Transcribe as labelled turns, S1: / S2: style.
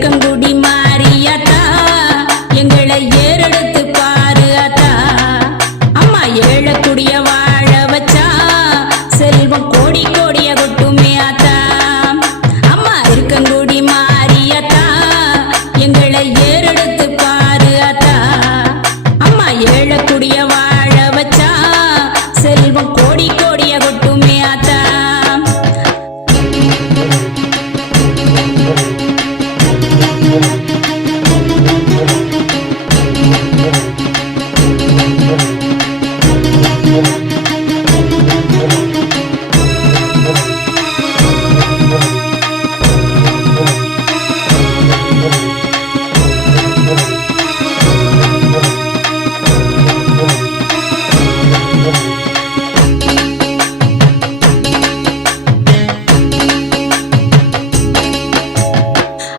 S1: திருக்கங்குடி மாறியாத்தா எங்களை ஏறெடுத்து பாரு அத்தா. அம்மா ஏழக்குடிய வாழ வச்சா. செல்வம் கோடி கோடிய கொட்டுமே அத்தா. அம்மா திருக்கங்குடி மாறியாத்தா எங்களை ஏறெடுத்து பாரு அத்தா. அம்மா ஏழக்குடிய வாழ வச்சா. செல்வம் கோடி கோடி Thank you.